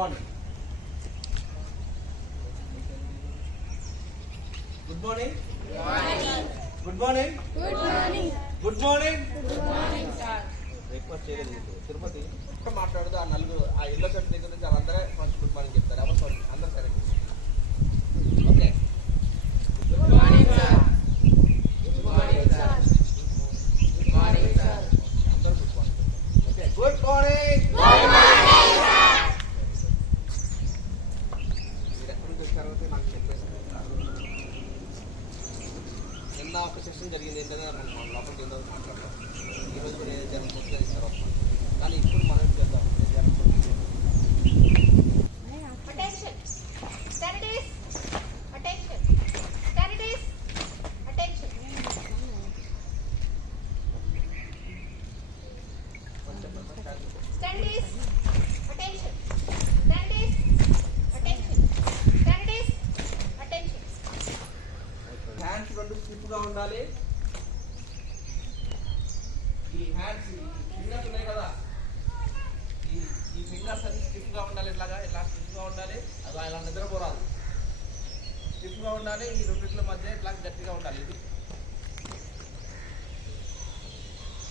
morning. Good morning. Good morning. Good morning. Good morning. Good morning. Good morning, sir. Breakfast చేయలేదు తిరుపతి మాట్లాడుతూ ఆ నలుగురు ఆ ఇళ్ళ చెట్టు దగ్గర నుంచి వాళ్ళందరే ఫస్ట్ గుడ్ మార్నింగ్ చెప్తారు అమ్మ సారీ అందరు సరే okay Good morning, sir. Good morning, sir. Good morning, sir. అందరూ good morning okay good morning Good morning, sir. మీరు ఎక్కడి నుంచి వచ్చారో నాకు చెప్పేసి నిన్న ఒక సెషన్ జరిగింది ఏంటంటే మనం లోపలికి ఏదో మాట్లాడతాం ఈరోజు కూడా ఏదో జరుగుతుంది ఇస్తారు కానీ ఇప్పుడు మనం చేద్దాం Attention. Studies. Attention. Studies. Attention. Studies. Attention. Studies. Attention. Studies. Attention. Hands రెండు స్టిఫ్గా ఉండాలి ఈ హ్యాండ్స్ ఫింగర్స్ ఉన్నాయి కదా ఈ ఫింగర్స్ అన్ని స్టిఫ్గా ఉండాలి ఇట్లాగా ఇట్లా స్టిఫ్గా ఉండాలి అది ఇలా నిద్రపోరాదు స్టిఫ్గా ఉండాలి ఈ రెండిట్ల మధ్య ఇట్లా గట్టిగా ఉండాలి ఇది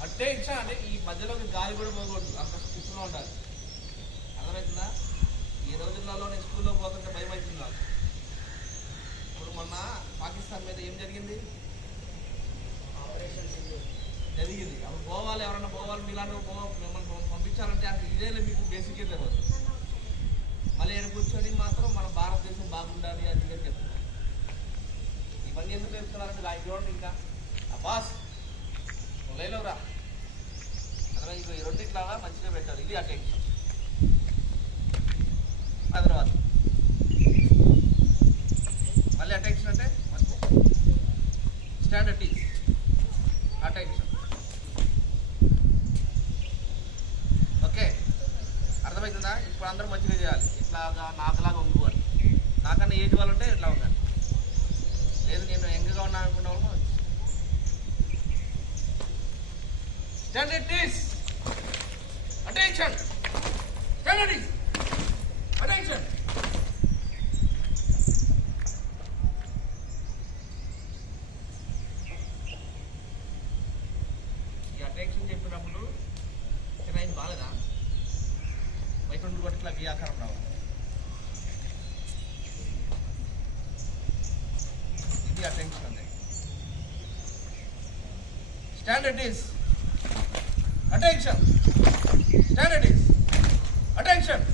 అంటే ఇచ్చా అంటే ఈ మధ్యలో గాలి కూడా పోకూడదు అంత స్టిఫ్గా ఉండాలి అర్థమవుతుందా ఈ రోజులలో నేను స్కూల్లో పోతుంటే భయం అవుతుంది నాకు ఇప్పుడు మొన్న పాకిస్తాన్ మీద ఏం జరిగింది జరిగింది అప్పుడు పోవాలి ఎవరైనా పోవాలి మీలాంటి మిమ్మల్ని పంపించాలంటే అసలు ఇదేలే మీకు బేసిక్ తెలియదు మళ్ళీ ఇక్కడ కూర్చొని మాత్రం మన భారతదేశం బాగుండాలి అది అని చెప్తున్నారు ఇవన్నీ ఎందుకు చెప్తున్నారంటే ఇలా చూడండి ఇంకా బాస్ లైలో రా అలా ఇంకో ఈ రెండిట్లాగా మంచిగా పెట్టాలి ఇది అటెన్షన్ ఆ తర్వాత మళ్ళీ అటెన్షన్ అంటే స్టాండర్డ్ టీస్ అటెన్షన్ ఓకే అర్థమవుతుందా ఇప్పుడు అందరూ మంచిగా చేయాలి ఇట్లాగా నాకులాగా వంగుకోవాలి నాకన్నా ఏజ్ వాళ్ళు ఉంటే ఇట్లా ఉండాలి లేదు నేను యంగ్గా ఉన్నా అనుకున్న వాళ్ళు stand at ease attention stand at ease attention attention చెప్పినప్పుడు చిన్న బాలేదా బయట ఉండి కూడా ఇట్లా వ్యాకారం రావాలి ఇది అటెన్షన్ అంటే standard is attention standard is attention